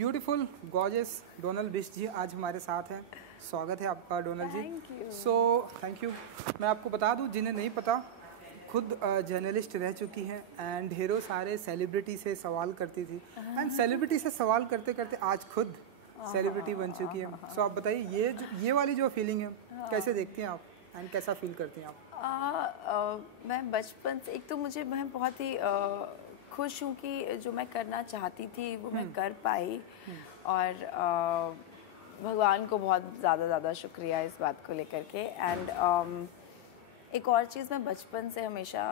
Beautiful gorgeous Donal Bisht जी आज हमारे साथ हैं। स्वागत है आपका डोनल जी। Thank you. मैं आपको बता दूं जिन्हें नहीं पता, खुद जर्नलिस्ट रह चुकी हैं एंड ढेरों सारे सेलिब्रिटी से सवाल करती थी एंड सेलिब्रिटी से सवाल करते करते आज खुद सेलिब्रिटी बन चुकी है। सो आप बताइए ये वाली जो फीलिंग है कैसे देखती हैं आप एंड कैसा फील करती हैं आप? मैं बचपन से एक तो मैं बहुत ही खुश हूँ कि जो मैं करना चाहती थी वो मैं कर पाई और भगवान को बहुत ज़्यादा शुक्रिया इस बात को लेकर के। एंड एक और चीज़, मैं बचपन से हमेशा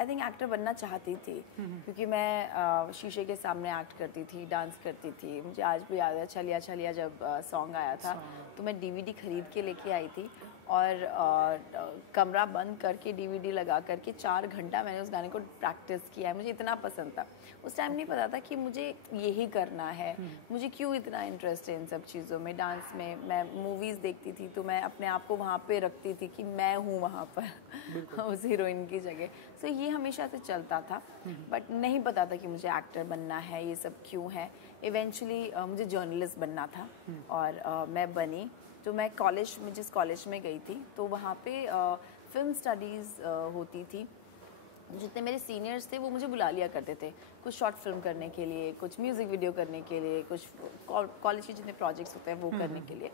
आई थिंक एक्टर बनना चाहती थी क्योंकि मैं शीशे के सामने एक्ट करती थी, डांस करती थी। मुझे आज भी याद है छलिया छलिया जब सॉन्ग आया था तो मैं डीवीडी खरीद के लेके आई थी और कमरा बंद करके डीवीडी लगा करके 4 घंटा मैंने उस गाने को प्रैक्टिस किया है। मुझे इतना पसंद था। उस टाइम नहीं पता था कि मुझे यही करना है, मुझे क्यों इतना इंटरेस्ट है इन सब चीज़ों में। डांस में मैं मूवीज़ देखती थी तो मैं अपने आप को वहाँ पे रखती थी कि मैं हूँ वहाँ पर उस हीरोइन की जगह। सो ये हमेशा से चलता था बट नहीं पता था कि मुझे एक्टर बनना है, ये सब क्यों है। इवेंचुअली मुझे जर्नलिस्ट बनना था और मैं बनी। तो मैं जिस कॉलेज में गई थी तो वहाँ पे फिल्म स्टडीज़ होती थी। जितने मेरे सीनियर्स थे वो मुझे बुला लिया करते थे कुछ शॉर्ट फिल्म करने के लिए, कुछ म्यूज़िक वीडियो करने के लिए, कुछ कॉलेज के जितने प्रोजेक्ट्स होते हैं वो करने के लिए।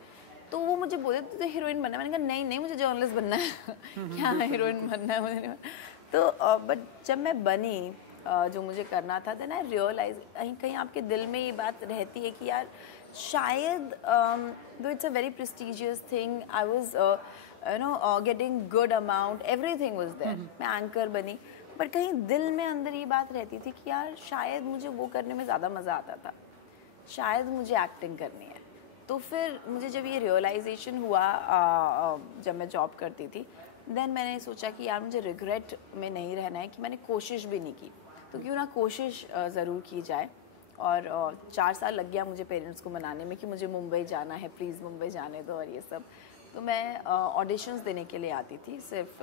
तो वो मुझे बोले तो हीरोइन बनना है। मैंने कहा नहीं मुझे जर्नलिस्ट बनना है क्या हीरोइन बनना है मुझे नहीं। तो बट जब मैं बनी जो मुझे करना था, देन आई रियलाइज कहीं आपके दिल में ये बात रहती है कि यार शायद though it's a very prestigious thing, I was getting good amount, everything was there. मैं एंकर बनी बट कहीं दिल में अंदर ये बात रहती थी कि यार शायद मुझे वो करने में ज़्यादा मज़ा आता था, शायद मुझे एक्टिंग करनी है। तो फिर मुझे जब ये रियलाइजेशन हुआ जब मैं जॉब करती थी, देन मैंने सोचा कि यार मुझे रिग्रेट में नहीं रहना है कि मैंने कोशिश भी नहीं की, तो क्यों ना कोशिश ज़रूर की जाए। और 4 साल लग गया मुझे पेरेंट्स को मनाने में कि मुझे मुंबई जाना है, प्लीज़ मुंबई जाने दो और ये सब। तो मैं ऑडिशंस देने के लिए आती थी सिर्फ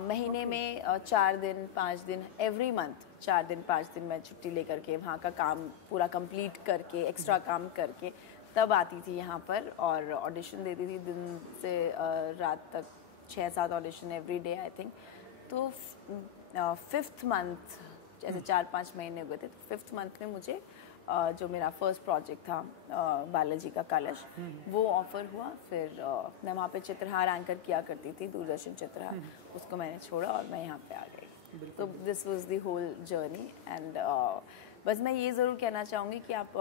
महीने में 4 दिन 5 दिन, एवरी मंथ 4 दिन 5 दिन मैं छुट्टी लेकर के वहाँ का काम पूरा कंप्लीट करके, एक्स्ट्रा काम करके तब आती थी यहाँ पर और ऑडिशन देती थी दिन से रात तक, 6-7 audition every day I think. तो 5th मंथ जैसे 4-5 महीने हुए थे, तो 5th मंथ में मुझे जो मेरा फर्स्ट प्रोजेक्ट था बालाजी का कलश, वो ऑफर हुआ। फिर मैं वहाँ पे चित्रहार एंकर किया करती थी, दूरदर्शन चित्रहार, उसको मैंने छोड़ा और मैं यहाँ पे आ गई। तो this was the whole journey. And बस मैं ये ज़रूर कहना चाहूँगी कि आप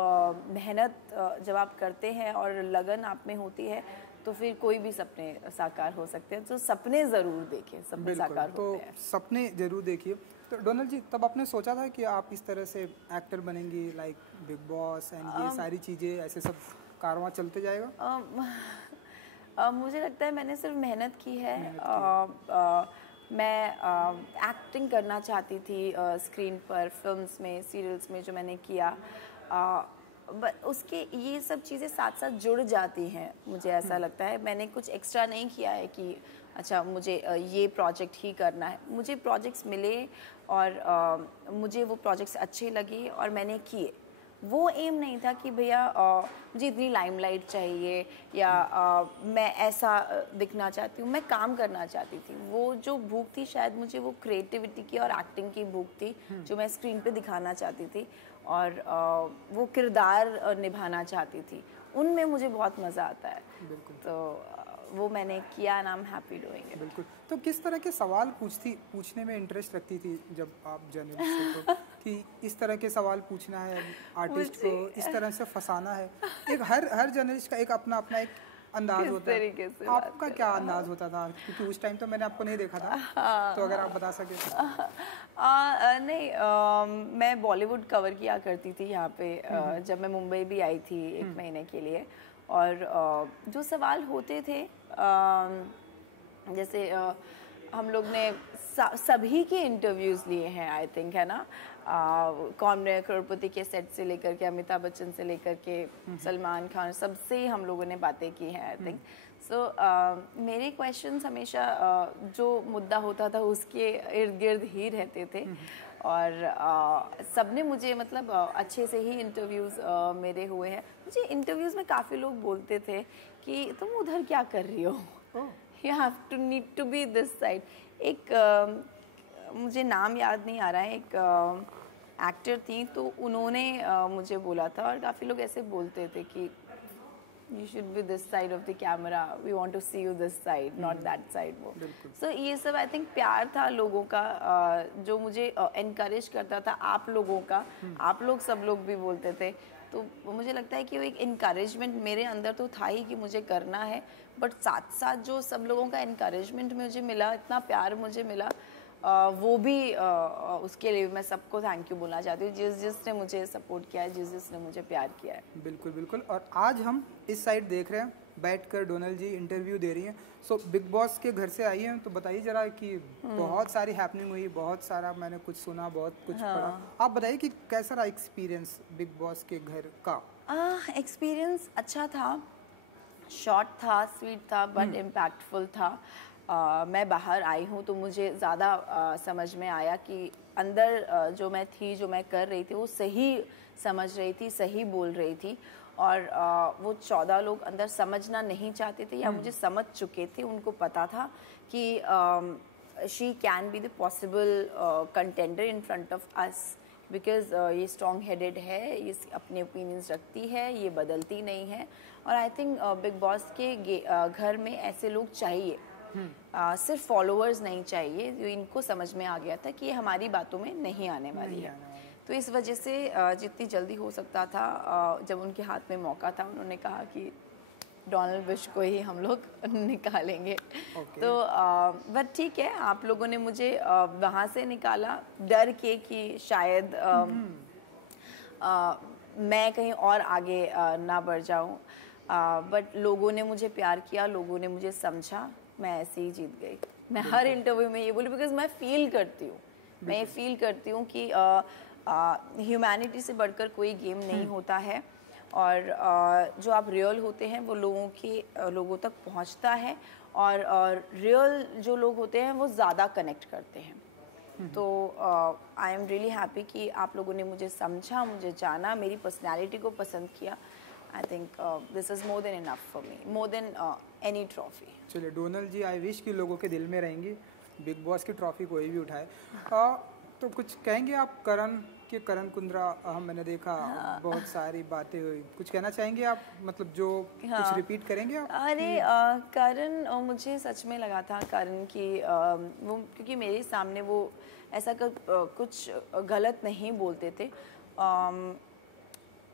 मेहनत जब आप करते हैं और लगन आप में होती है तो फिर कोई भी सपने साकार हो सकते हैं। तो सपने ज़रूर देखें, सपने साकार होते हैं। तो सपने ज़रूर देखिए। तो डोनल जी, तब आपने सोचा था कि आप इस तरह से एक्टर बनेंगी, लाइक बिग बॉस एंड ये सारी चीज़ें, ऐसे सब कारवां चलते जाएगा? मुझे लगता है मैंने सिर्फ मेहनत की है। मैं एक्टिंग करना चाहती थी स्क्रीन पर, फिल्म्स में, सीरियल्स में जो मैंने किया, उसके ये सब चीज़ें साथ साथ जुड़ जाती हैं। मुझे ऐसा लगता है मैंने कुछ एक्स्ट्रा नहीं किया है कि अच्छा मुझे ये प्रोजेक्ट ही करना है। मुझे प्रोजेक्ट्स मिले और मुझे वो प्रोजेक्ट्स अच्छे लगे और मैंने किए। वो एम नहीं था कि भैया मुझे इतनी लाइमलाइट चाहिए या मैं ऐसा दिखना चाहती हूँ। मैं काम करना चाहती थी। वो जो भूख थी शायद मुझे वो क्रिएटिविटी की और एक्टिंग की भूख थी जो मैं स्क्रीन पे दिखाना चाहती थी और वो किरदार निभाना चाहती थी। उनमें मुझे बहुत मज़ा आता है। बिल्कुल। तो वो मैंने किया and I am happy doing it. बिल्कुल। तो किस तरह के सवाल पूछने में इंटरेस्ट रखती थी जब आप जर्नलिस्ट हो कि इस तरह के सवाल पूछना है आर्टिस्ट को, इस तरह से फंसाना है? एक हर जर्नलिस्ट का एक अपना एक अंदाज होता है। आपका क्या अंदाज होता था? क्योंकि उस टाइम तो मैंने आपको नहीं देखा था, तो अगर आप बता सके। नहीं, मैं बॉलीवुड कवर किया करती थी यहाँ पे जब मैं मुंबई भी आई थी 1 महीने के लिए। और जो सवाल होते थे जैसे हम लोग ने सभी के इंटरव्यूज़ लिए हैं आई थिंक, है ना। कौन बनेगा करोड़पति के सेट से लेकर के अमिताभ बच्चन से लेकर के सलमान खान, सबसे हम लोगों ने बातें की हैं आई थिंक। सो मेरे क्वेश्चंस हमेशा जो मुद्दा होता था उसके इर्द गिर्द ही रहते थे। और सबने मुझे मतलब अच्छे से ही इंटरव्यूज़ मेरे हुए हैं। मुझे इंटरव्यूज़ में काफ़ी लोग बोलते थे कि तुम उधर क्या कर रही हो, you have to need to be this side. एक मुझे नाम याद नहीं आ रहा है, एक एक्टर थी, तो उन्होंने मुझे बोला था, और काफ़ी लोग ऐसे बोलते थे कि you should be this side of the camera, we want to see you this side, not that side। वो so ये सब आई थिंक प्यार था लोगों का जो मुझे encourage करता था, आप लोगों का, आप लोग सब लोग भी बोलते थे। तो मुझे लगता है कि वो एक encouragement मेरे अंदर तो था ही कि मुझे करना है, बट साथ साथ जो सब लोगों का encouragement मुझे मिला, इतना प्यार मुझे मिला, वो भी उसके लिए मैं सबको थैंक यू बोलना चाहती हूँ, जिसने मुझे सपोर्ट किया है, जिसने मुझे प्यार किया है। बिल्कुल बिल्कुल। और आज हम इस साइड देख रहे हैं, बैठकर डोनल जी इंटरव्यू दे रही हैं। सो बिग बॉस के घर से आई हैं, तो बताइए जरा कि बहुत सारी हैपनिंग हुई, बहुत सारा मैंने कुछ सुना, बहुत कुछ पढ़ा। आप बताइए कि कैसा रहा एक्सपीरियंस बिग बॉस के घर का? एक्सपीरियंस अच्छा था, शॉर्ट था, स्वीट था, बट इम्पैक्टफुल था। मैं बाहर आई हूँ तो मुझे ज़्यादा समझ में आया कि अंदर जो मैं थी, जो मैं कर रही थी, वो सही समझ रही थी, सही बोल रही थी। और वो 14 लोग अंदर समझना नहीं चाहते थे या मुझे समझ चुके थे, उनको पता था कि she can be the possible contender in front of us, because ये स्ट्रॉन्ग हेडेड है, ये अपने ओपिनियंस रखती है, ये बदलती नहीं है। और आई थिंक बिग बॉस के घर में ऐसे लोग चाहिए, सिर्फ फॉलोअर्स नहीं चाहिए। जो इनको समझ में आ गया था कि ये हमारी बातों में नहीं आने वाली है, तो इस वजह से जितनी जल्दी हो सकता था, जब उनके हाथ में मौका था, उन्होंने कहा कि डोनाल्ड बुश को ही हम लोग निकालेंगे। तो बट ठीक है, आप लोगों ने मुझे वहाँ से निकाला डर के कि शायद मैं कहीं और आगे ना बढ़ जाऊँ, बट लोगों ने मुझे प्यार किया, लोगों ने मुझे समझा, मैं ऐसे ही जीत गई। मैं हर इंटरव्यू में ये बोली, बिकॉज मैं फील करती हूँ, मैं ये फील करती हूँ कि ह्यूमैनिटी से बढ़कर कोई गेम नहीं होता है, और जो आप रियल होते हैं वो लोगों तक पहुँचता है, और रियल जो लोग होते हैं वो ज़्यादा कनेक्ट करते हैं। तो आई एम रियली हैप्पी कि आप लोगों ने मुझे समझा, मुझे जाना, मेरी पर्सनैलिटी को पसंद किया। आई think this is more than enough for me, more than any trophy. चलिए डोनल जी, आई विश कि लोगों के दिल में रहेंगी, बिग बॉस की ट्रॉफी कोई भी उठाए। तो कुछ कहेंगे आप करण कुंद्रा, मैंने देखा बहुत सारी बातें हुई, कुछ कहना चाहेंगे आप, मतलब जो कुछ रिपीट करेंगे आप? अरे करण, मुझे सच में लगा था करण की वो, क्योंकि मेरे सामने वो ऐसा कुछ गलत नहीं बोलते थे।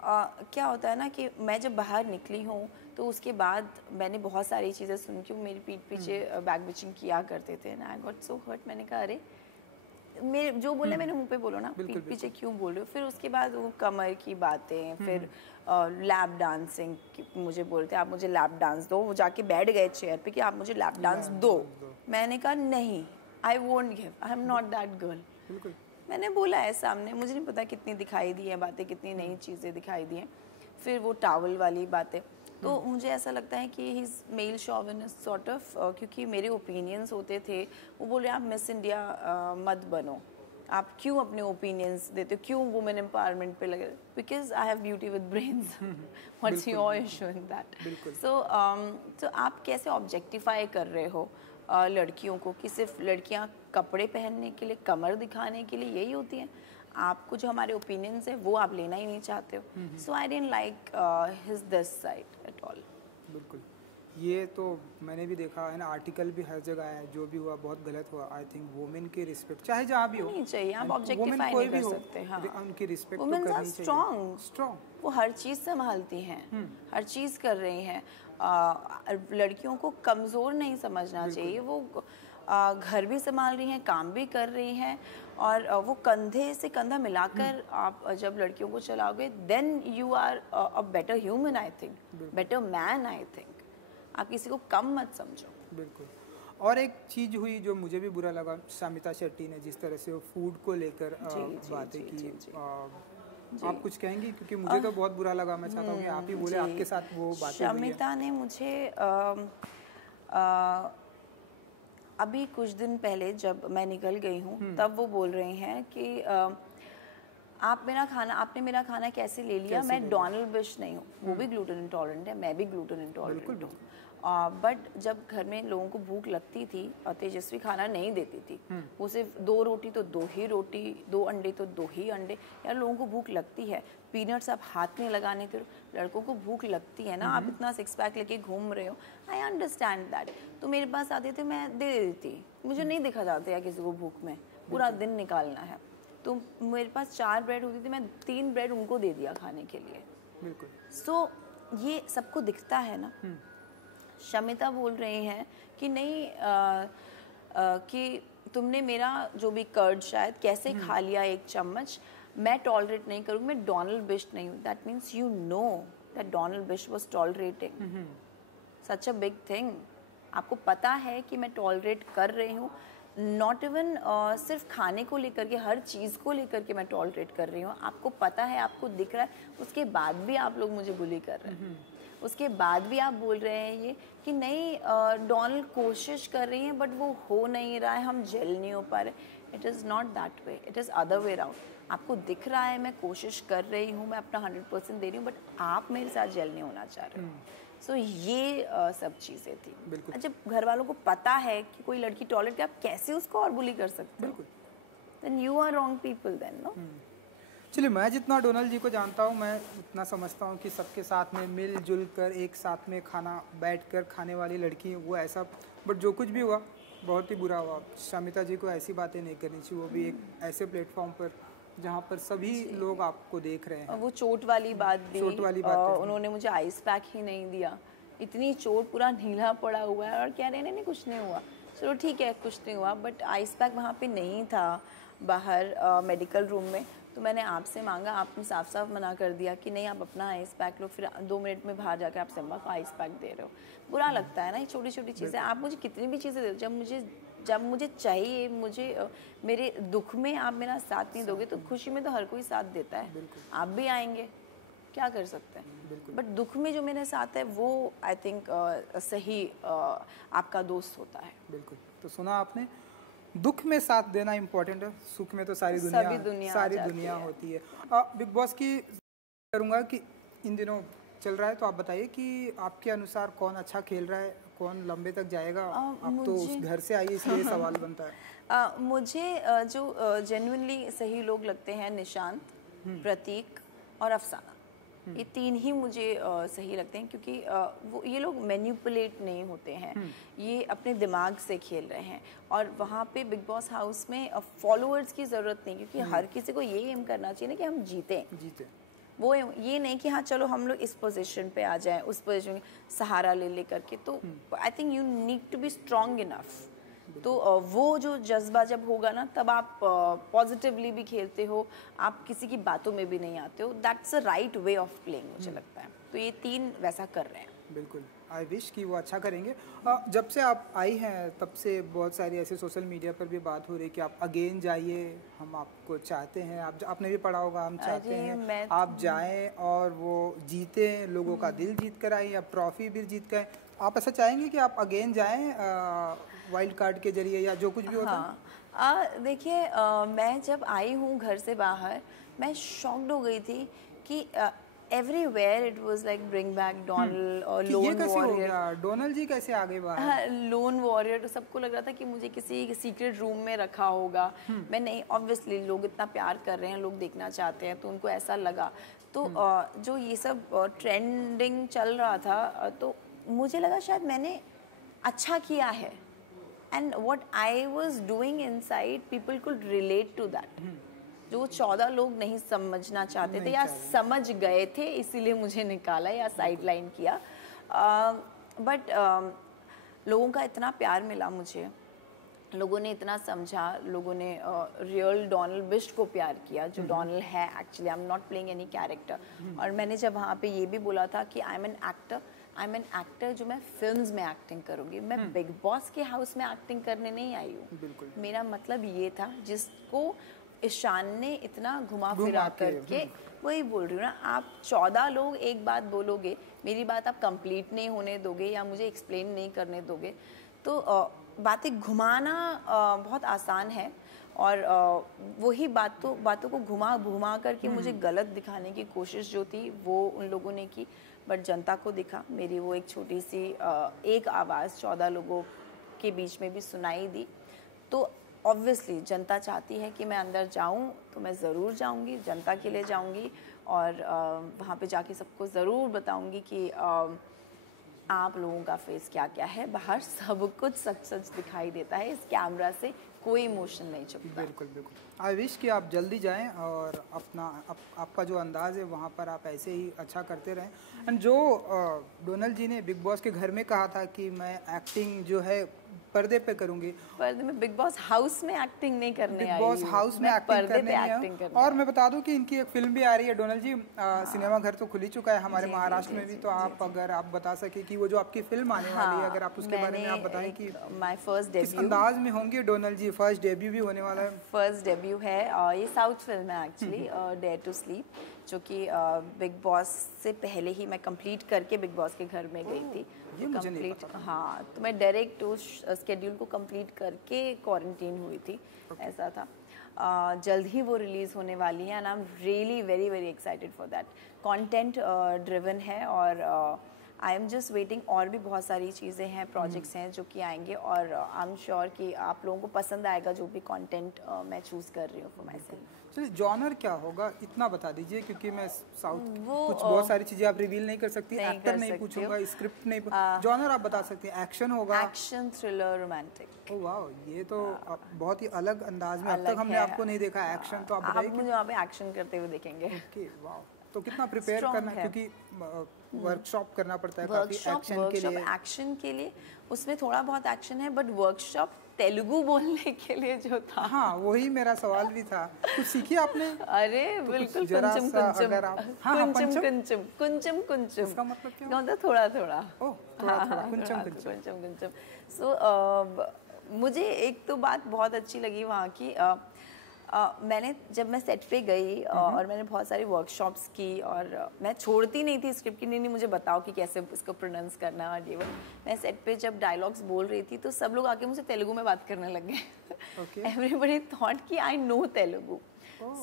क्या होता है ना कि मैं जब बाहर निकली हूँ तो उसके बाद मैंने बहुत सारी चीज़ें सुन के, वो मेरी पीठ पीछे बैक बिचिंग किया करते थे ना, आई गॉट सो हर्ट। मैंने कहा अरे मेरे जो बोले मैंने मुंह पे बोलो ना, पीठ पीछे क्यों बोल रहे हो। फिर उसके बाद वो कमर की बातें, फिर लैप डांसिंग मुझे बोलते आप मुझे लैप डांस दो, वो जाके बैठ गए चेयर पे कि आप मुझे लैप डांस दो। मैंने कहा नहीं, I won't give, I am not that girl. मैंने बोला है सामने, मुझे नहीं पता कितनी दिखाई दी है बातें, कितनी नई चीज़ें दिखाई दी हैं। फिर वो टावल वाली बातें, तो मुझे ऐसा लगता है कि he is male chauvinist sort of, क्योंकि मेरे ओपिनियंस होते थे, वो बोल रहे आप मिस इंडिया मत बनो, आप क्यों अपने ओपिनियंस देते हो, क्यों वुमेन एम्पावरमेंट पे लगे, because I have beauty with brains, what's your issue in that. So आप कैसे ऑब्जेक्टिफाई कर रहे हो लड़कियों को, कि सिर्फ लड़कियां कपड़े पहनने के लिए, कमर दिखाने के लिए यही होती हैं, आपको जो हमारे ओपिनियंस है वो आप लेना ही नहीं चाहते हो। So I didn't like his this side at all. बिल्कुल, ये तो मैंने भी देखा है ना, आर्टिकल भी हर जगह है, जो भी हुआ बहुत गलत हुआ। आई थिंक वुमेन की रिस्पेक्ट चाहे जहाँ भी हो नहीं चाहिए, आप ऑब्जेक्टिफाई नहीं कर सकते। हाँ, उनकी रिस्पेक्ट तो वुमेन करनी चाहिए। स्ट्रॉन्ग, वो हर चीज़ संभालती हैं, हर चीज़ कर रही हैं। लड़कियों को कमज़ोर नहीं समझना चाहिए, वो घर भी संभाल रही हैं, काम भी कर रही हैं, और वो कंधे से कंधा मिलाकर आप जब लड़कियों को चलाओगे, then you are a better human, I think, better man, I think. आप किसी को कम मत समझो। बिल्कुल। और एक चीज़ हुई जो मुझे भी बुरा लगा, शामिता शेट्टी ने जिस तरह से वो फूड को लेकर बातें की, आप कुछ कहेंगी? क्योंकि मुझे तो बहुत बुरा लगा, मैं चाहता हूँ कि आप ही बोले, आपके साथ वो बातें। शामिता ने मुझे अभी कुछ दिन पहले जब मैं निकल गई हूँ तब वो बोल रहे हैं कि आपने मेरा खाना कैसे ले लिया। मैं डोनाल्ड बिश नहीं हूँ, वो भी ग्लूटेन इंटॉलरेंट है, मैं भी ग्लूटेन इंटॉलरेंट हूँ। बट जब घर में लोगों को भूख लगती थी और तेजस्वी खाना नहीं देती थी, वो सिर्फ 2 रोटी तो 2 ही रोटी, 2 अंडे तो 2 ही अंडे। यार लोगों को भूख लगती है, पीनट्स आप हाथ में लगाने थे, लड़कों को भूख लगती है ना, आप इतना 6 पैक लेके घूम रहे हो, आई अंडरस्टैंड दैट। तो मेरे पास आते थे, मैं दे देती, मुझे नहीं दिखा जाता यार किसी को भूख में, पूरा दिन निकालना है। तो मेरे पास 4 ब्रेड होती थी, मैं 3 ब्रेड उनको दे दिया खाने के लिए। बिल्कुल। सो ये सबको दिखता है ना। शमिता बोल रहे हैं कि नहीं कि तुमने मेरा जो भी कर्ड शायद कैसे खा लिया 1 चम्मच, मैं टॉलरेट नहीं करूँगी, मैं डोनाल्ड बिश नहीं हूँ। That means you know that Donald Bish was tolerating such a big thing. आपको पता है कि मैं टॉलरेट कर रही हूँ, नॉट इवन सिर्फ खाने को लेकर के, हर चीज़ को लेकर के मैं टॉलरेट कर रही हूँ। आपको पता है, आपको दिख रहा है, उसके बाद भी आप लोग मुझे बुली कर रहे हैं। उसके बाद भी आप बोल रहे हैं ये कि नहीं डोनाल्ड कोशिश कर रही हैं बट वो हो नहीं रहा है, हम जेल नहीं हो पा रहे। It is not that way, it is other way round. आपको दिख रहा है मैं कोशिश कर रही हूँ, मैं अपना 100% दे रही हूँ, बट आप मेरे साथ जेल नहीं होना चाह रहे हो। सो ये सब चीज़ें थी। जब घर वालों को पता है कि कोई लड़की टॉयलेट के, आप कैसे उसको और बुली कर सकते हो? Then you are wrong people then, no. चलिए, मैं जितना डोनाल्ड जी को जानता हूँ, मैं उतना समझता हूँ कि सबके साथ में मिलजुल कर एक साथ में खाना बैठ कर खाने वाली लड़की है वो ऐसा। बट जो कुछ भी हुआ बहुत ही बुरा हुआ। शमिता जी को ऐसी बातें नहीं करनी चाहिए, वो भी एक ऐसे प्लेटफॉर्म पर जहाँ पर सभी लोग आपको देख रहे हैं। वो चोट वाली बात भी, उन्होंने मुझे आइस पैक ही नहीं दिया। इतनी चोट, पूरा नीला पड़ा हुआ है और कह रहे नहीं कुछ नहीं हुआ। चलो ठीक है, कुछ नहीं हुआ, बट आइस पैक वहाँ पे नहीं था बाहर मेडिकल रूम में। तो मैंने आपसे मांगा, आपने साफ साफ मना कर दिया कि नहीं आप अपना आइस पैक लो, फिर 2 मिनट में बाहर जाकर आप सिम्बा को आइस पैक दे रहे हो। बुरा लगता है ना ये छोटी छोटी चीज़ें। आप मुझे कितनी भी चीज़ें दे दो, जब मुझे चाहिए, मुझे मेरे दुख में आप मेरा साथ नहीं दोगे तो खुशी में तो हर कोई साथ देता है। आप भी आएंगे, क्या कर सकते हैं। बट दुख में जो मेरे साथ है वो आई थिंक सही आपका दोस्त होता है। बिल्कुल। तो सुना आपने, दुख में साथ देना इम्पोर्टेंट है, सुख में तो सारी दुनिया होती है। बिग बॉस की करूँगा कि इन दिनों चल रहा है, तो आप बताइए कि आपके अनुसार कौन अच्छा खेल रहा है, कौन लंबे तक जाएगा? आप तो उस घर से आई इसलिए सवाल बनता है। मुझे जो जेन्युइनली सही लोग लगते हैं, निशांत, प्रतीक और अफसाना, ये 3 ही मुझे सही लगते हैं, क्योंकि वो ये लोग मैनिपुलेट नहीं होते हैं, ये अपने दिमाग से खेल रहे हैं। और वहाँ पे बिग बॉस हाउस में फॉलोअर्स की ज़रूरत नहीं, क्योंकि हर किसी को ये एम करना चाहिए ना कि हम जीतें। वो ये नहीं कि हाँ चलो हम लोग इस पोजीशन पे आ जाएं, उस पोजीशन सहारा ले करके। तो I think you need to be strong enough. तो वो जो जज्बा जब होगा ना, तब आप पॉजिटिवली भी खेलते हो, आप किसी की बातों में भी नहीं आते हो। That's a right way of playing, मुझे लगता है। तो ये 3 वैसा कर रहे हैं। बिल्कुल, आई विश कि वो अच्छा करेंगे। जब से आप आई हैं तब से बहुत सारी ऐसे सोशल मीडिया पर भी बात हो रही है कि आप अगेन जाइए, हम आपको चाहते हैं। आपने भी पढ़ा होगा, हम चाहते हैं आप जाएं और वो जीते, लोगों का दिल जीत कर आए, या ट्रॉफी भी जीत कर। आप ऐसा चाहेंगे कि आप अगेन जाएं वाइल्ड कार्ड के जरिए, या जो कुछ भी होता है? देखिए, मैं जब आई हूँ घर से बाहर, मैं शॉक्ड हो गई थी कि everywhere it was like bring back Donald और लोन वॉरियर। डोनाल्ड जी कैसे आ गए बाहर? Loan warrior. सबको लग रहा था कि मुझे किसी सीक्रेट रूम में रखा होगा। मैं नहीं, ऑब्वियसली लोग इतना प्यार कर रहे हैं, लोग देखना चाहते हैं, तो उनको ऐसा लगा। तो जो ये सब ट्रेंडिंग चल रहा था, तो मुझे लगा शायद मैंने अच्छा किया है, and what I was doing inside people could relate to that. जो 14 लोग नहीं समझना चाहते थे या समझ गए थे, इसीलिए मुझे निकाला या साइडलाइन किया। बट लोगों का इतना प्यार मिला मुझे, लोगों ने इतना समझा, लोगों ने रियल डोनाल्ड बिश को प्यार किया, जो डोनाल्ड है actually. I am not playing any character. और मैंने जब वहाँ पे ये भी बोला था कि आई एम एन एक्टर जो मैं फिल्म्स में एक्टिंग करूँगी, मैं बिग बॉस के हाउस में एक्टिंग करने नहीं आई हूँ। मेरा मतलब ये था, जिसको ईशान ने इतना घुमा फिरा करके, वही बोल रही हूँ ना। आप 14 लोग एक बात बोलोगे, मेरी बात आप कंप्लीट नहीं होने दोगे या मुझे एक्सप्लेन नहीं करने दोगे, तो बातें घुमाना बहुत आसान है और वही बातों को घुमा घुमा करके मुझे गलत दिखाने की कोशिश जो थी वो उन लोगों ने की, बट जनता को दिखा मेरी वो एक छोटी सी एक आवाज़ 14 लोगों के बीच में भी सुनाई दी। तो ऑब्वियसली जनता चाहती है कि मैं अंदर जाऊं, तो मैं ज़रूर जाऊंगी, जनता के लिए जाऊंगी और वहाँ पे जाके सबको ज़रूर बताऊंगी कि आप लोगों का फेस क्या क्या है। बाहर सब कुछ सच सच दिखाई देता है, इस कैमरा से कोई इमोशन नहीं छुपता। बिल्कुल बिल्कुल। आई विश कि आप जल्दी जाएं और अपना आपका जो अंदाज़ है वहाँ पर आप ऐसे ही अच्छा करते रहें। एंड जो डोनल जी ने बिग बॉस के घर में कहा था कि मैं एक्टिंग जो है पर्दे पे करूंगी, पर्दे में बिग बॉस हाउस में एक्टिंग नहीं करने आई, बिग बॉस हाउस में एक्टिंग करने नहीं आई। और मैं बता दूं कि इनकी एक फिल्म भी आ रही है डोनल जी, सिनेमा घर तो खुल ही चुका है हमारे महाराष्ट्र में भी, तो आप अगर आप बता सके कि वो जो आपकी फिल्म आने वाली है, अगर आप उसके बारे में आप बताएं कि माय फर्स्ट डेब्यू किस अंदाज में होंगे डोनल जी, फर्स्ट डेब्यू भी होने वाला है। फर्स्ट डेब्यू है, ये साउथ फिल्म है एक्चुअली, डेयर टू स्लीप, जो कि बिग बॉस से पहले ही मैं कंप्लीट करके बिग बॉस के घर में गई थी। ये मुझे नहीं पता। हाँ, तो मैं डायरेक्ट उस स्केड्यूल को कंप्लीट करके क्वारंटीन हुई थी, ऐसा था। जल्द ही वो रिलीज़ होने वाली है and I am really very very excited for that. Content driven है और आई एम जस्ट वेटिंग, और भी बहुत सारी चीज़ें हैं, प्रोजेक्ट्स हैं जो कि आएंगे और आई एम श्योर कि आप लोगों को पसंद आएगा जो भी कंटेंट मैं चूज़ कर रही हूँ फॉर माई सेल्फ। चलिए जॉनर क्या होगा इतना बता दीजिए, क्योंकि मैं साउथ कुछ बहुत सारी चीजें आप रिवील नहीं कर सकती, एक्टर नहीं पूछूंगा, स्क्रिप्ट नहीं, जॉनर आप बता सकती हैं। एक्शन होगा, एक्शन, थ्रिलर, रोमांटिक। ओह वाह, ये तो बहुत ही अलग अंदाज में, अब तक हमने आपको नहीं देखा एक्शन, तो आप बताइए। मुझे वहाँ पे एक्शन करते हुए देखेंगे। ओके वाह, तो कितना प्रिपेयर करना है, क्योंकि वर्कशॉप करना पड़ता है काफी एक्शन के लिए। एक्शन के लिए उसमें थोड़ा बहुत एक्शन है, बट वर्कशॉप तेलुगु बोलने के लिए जो था, हाँ वही मेरा सवाल भी था, कुछ सीखी आपने? अरे तो बिल्कुल, कुंचम कुंचम इसका मतलब क्या होता? थोड़ा थोड़ा, ओह थोड़ा थोड़ा, कुंचम। सो मुझे एक तो बात बहुत अच्छी लगी वहाँ की, मैंने जब मैं सेट पे गई और मैंने बहुत सारी वर्कशॉप्स की और मैं छोड़ती नहीं थी स्क्रिप्ट की, नहीं मुझे बताओ कि कैसे इसको प्रोनाउंस करना है और ये वो। मैं सेट पे जब डायलॉग्स बोल रही थी तो सब लोग आके मुझसे तेलुगु में बात करने लग गए। एवरीबडी थॉट कि आई नो तेलुगु।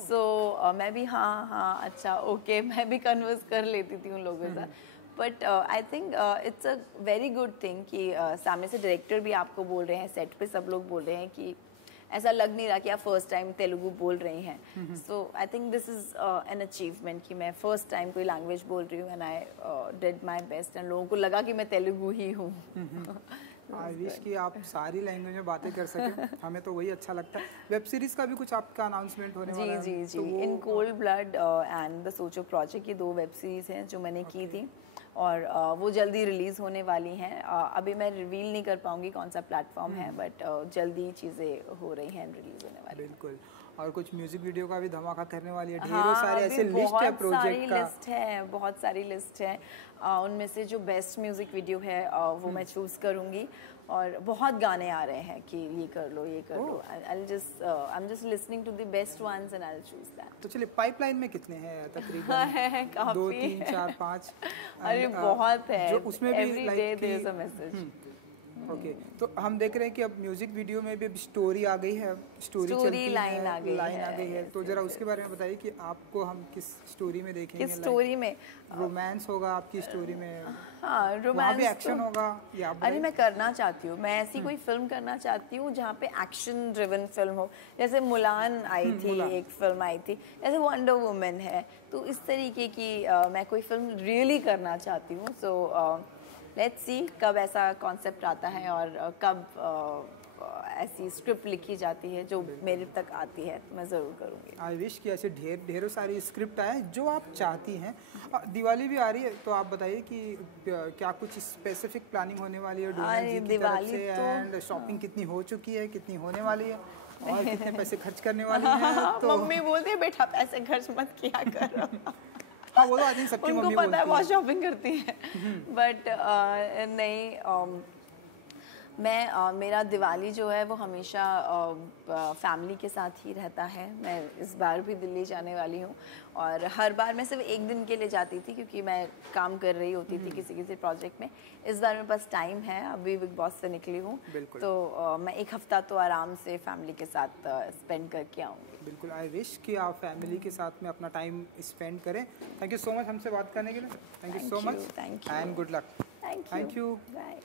सो मैं भी हाँ अच्छा ओके, मैं भी कन्वर्स कर लेती थी उन लोगों के साथ। But I think it's a very good thing कि सामने से डायरेक्टर भी आपको बोल रहे हैं, सेट पे सब लोग बोल रहे हैं कि ऐसा लग नहीं रहा कि आप फर्स्ट टाइम तेलुगु बोल रही हैं। So I think this is an achievement कि मैं फर्स्ट टाइम कोई लैंग्वेज बोल रही हूँ and I did my best and लोगों को लगा कि मैं तेलुगु ही हूँ। आई विश कि आप सारी लैंग्वेज में बातें कर सकें, हमें तो वही अच्छा लगता है। वेब सीरीज़ का भी कुछ आपका अनाउंसमेंट होने वाला है? जी तो in cold blood and the सोचो प्रोजेक्ट, ये 2 वेब सीरीज़ हैं जो मैंने की थी और वो जल्दी रिलीज़ होने वाली हैं। अभी मैं रिवील नहीं कर पाऊंगी कौन सा प्लेटफॉर्म है, बट जल्दी चीज़ें हो रही हैं, रिलीज़ होने वाली। बिल्कुल, और कुछ म्यूजिक वीडियो का भी धमाका करने वाली है। ढेरों सारे ऐसे लिस्ट है प्रोजेक्ट का, लिस्ट है, बहुत सारी लिस्ट है। उनमें से जो बेस्ट म्यूजिक वीडियो है वो मैं चूज़ करूँगी और बहुत गाने आ रहे हैं कि ये कर लो ये कर लो। I am just listening to the best ones and I will choose that. तो चलिए पाइपलाइन में कितने हैं तकरीबन? 2 3 4 5? अरे बहुत है, जो उसमें भी every day there is a message. Okay, तो हम देख रहे हैं कि अब म्यूजिक वीडियो में भी स्टोरी आ गई है, स्टोरी लाइन आ गई है। तो जरा उसके बारे में बताइए कि आपको हम किस स्टोरी में देखेंगे? किस स्टोरी में? रोमांस होगा आपकी स्टोरी में? हाँ, रोमांस भी एक्शन होगा या? अरे मैं करना चाहती हूँ, मैं ऐसी कोई फिल्म करना चाहती हूँ जहाँ पे एक्शन ड्रिवन फिल्म हो। जैसे मुलान आई थी, एक फिल्म आई थी, जैसे वंडर वुमन है, तो इस तरीके की मैं कोई फिल्म रियली करना चाहती हूँ। सो लेट्स सी कब ऐसा कॉन्सेप्ट आता है और कब ऐसी स्क्रिप्ट लिखी जाती है जो मेरे तक आती है, तो मैं ज़रूर करूँगी। आई विश कि ऐसे ढेरों सारी स्क्रिप्ट आए जो आप चाहती हैं। दिवाली भी आ रही है, तो आप बताइए कि क्या कुछ स्पेसिफिक प्लानिंग होने वाली है डोनल जी की तरफ से? एंड शॉपिंग कितनी हो चुकी है, कितनी होने वाली है और कितने पैसे खर्च करने वाली हैं? तो मम्मी बोलती है बेटा पैसे खर्च मत किया करो। हाँ वो तो आदमी सबकी मम्मी उनको पता है बहुत शॉपिंग करती है, बट नहीं मेरा दिवाली जो है वो हमेशा फैमिली के साथ ही रहता है। मैं इस बार भी दिल्ली जाने वाली हूँ और हर बार मैं सिर्फ एक दिन के लिए जाती थी क्योंकि मैं काम कर रही होती थी किसी प्रोजेक्ट में। इस बार मेरे पास टाइम है, अभी बिग बॉस से निकली हूँ तो मैं एक हफ्ता तो आराम से फैमिली के साथ स्पेंड करके आऊँगी। बिल्कुल, आई विश कि आप फैमिली के साथ में अपना टाइम स्पेंड करें। थैंक यू सो मच हमसे बात करने के लिए। Thank you so much and good luck. Thank you.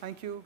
Thank you.